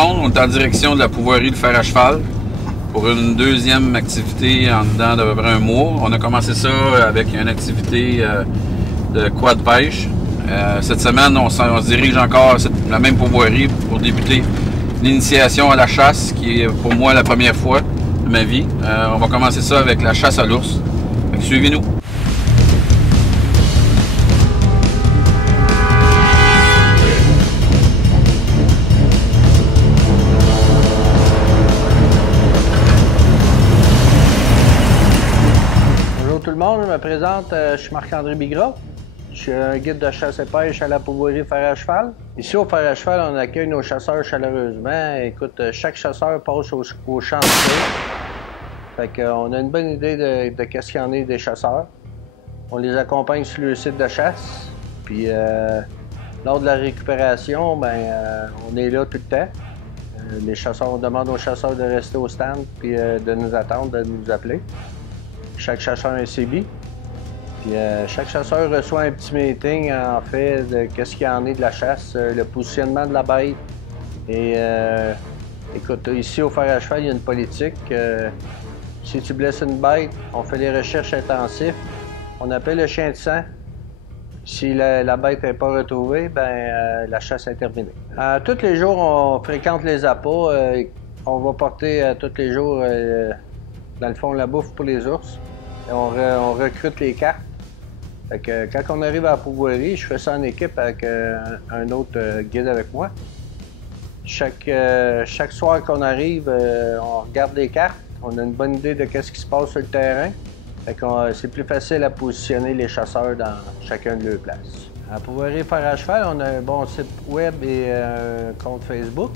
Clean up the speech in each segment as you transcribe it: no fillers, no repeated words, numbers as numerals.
monde, on est en direction de la pouvoirie de fer à cheval pour une deuxième activité en dedans d'à peu près un mois. On a commencé ça avec une activité de quad pêche. Cette semaine, on se dirige encore à la même pourvoirie pour débuter l'initiation à la chasse, qui est pour moi la première fois de ma vie. On va commencer ça avec la chasse à l'ours. Suivez-nous. Bonjour tout le monde, je me présente, je suis Marc-André Bigras. Je suis un guide de chasse et pêche à la pourvoirie Fer à cheval. Ici au Fer à cheval, on accueille nos chasseurs chaleureusement. Écoute, chaque chasseur passe au champ de tir. Fait qu'on a une bonne idée de qu'est-ce qu'il y en a des chasseurs. On les accompagne sur le site de chasse. Puis lors de la récupération, on est là tout le temps. Les chasseurs, on demande aux chasseurs de rester au stand puis de nous attendre, de nous appeler. Chaque chasseur a un CB. Puis chaque chasseur reçoit un petit meeting en fait de qu'est-ce qu'il y en a de la chasse, le positionnement de la bête. Et écoute, ici au Fer à cheval, il y a une politique. Si tu blesses une bête, on fait les recherches intensives. On appelle le chien de sang. Si la bête n'est pas retrouvée, la chasse est terminée. Tous les jours, on fréquente les appâts. On va porter tous les jours, dans le fond, la bouffe pour les ours. Et on recrute les cartes. Fait que, quand on arrive à la pourvoirie, je fais ça en équipe avec un autre guide avec moi. Chaque soir qu'on arrive, on regarde les cartes. On a une bonne idée de ce qui se passe sur le terrain. Fait que c'est plus facile à positionner les chasseurs dans chacun de leurs places. À la pourvoirie Fer à cheval, on a un bon site web et un compte Facebook.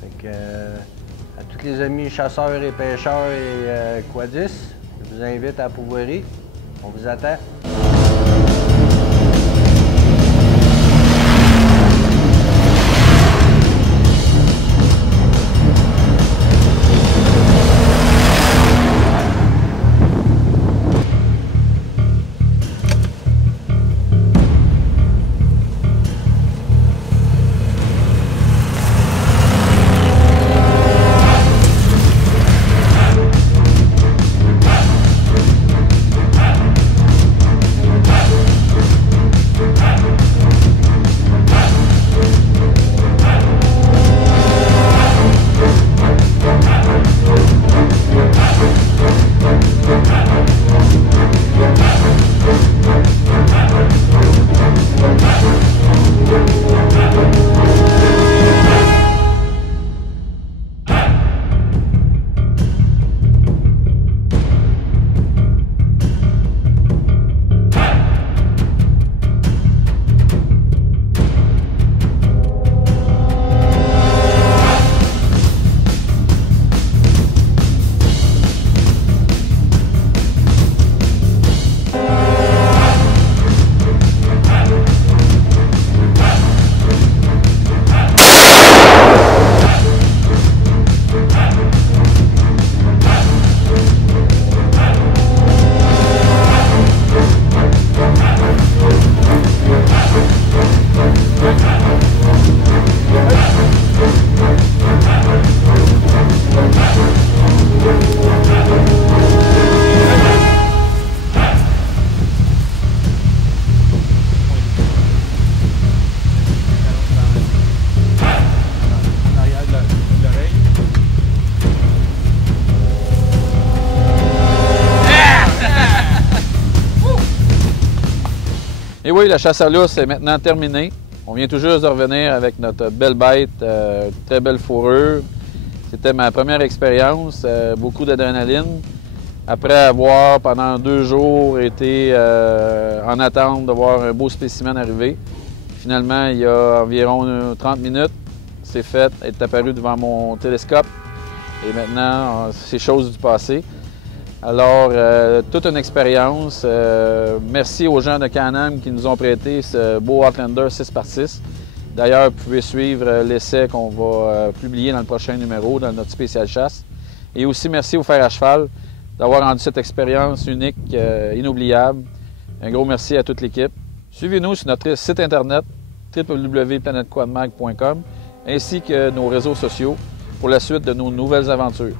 Fait que, à tous les amis chasseurs et pêcheurs et quadistes, je vous invite à la pourvoirie. On vous attend. Et oui, la chasse à l'ours est maintenant terminée. On vient tout juste de revenir avec notre belle bête, très belle fourrure. C'était ma première expérience, beaucoup d'adrénaline. Après avoir, pendant 2 jours, été en attente de voir un beau spécimen arriver, finalement, il y a environ 30 minutes, c'est fait, est apparu devant mon télescope. Et maintenant, c'est chose du passé. Alors, toute une expérience. Merci aux gens de Can-Am qui nous ont prêté ce beau Outlander 6x6. D'ailleurs, vous pouvez suivre l'essai qu'on va publier dans le prochain numéro, dans notre spécial chasse. Et aussi, merci au Fer à cheval d'avoir rendu cette expérience unique, inoubliable. Un gros merci à toute l'équipe. Suivez-nous sur notre site internet www.planetquadmag.com ainsi que nos réseaux sociaux pour la suite de nos nouvelles aventures.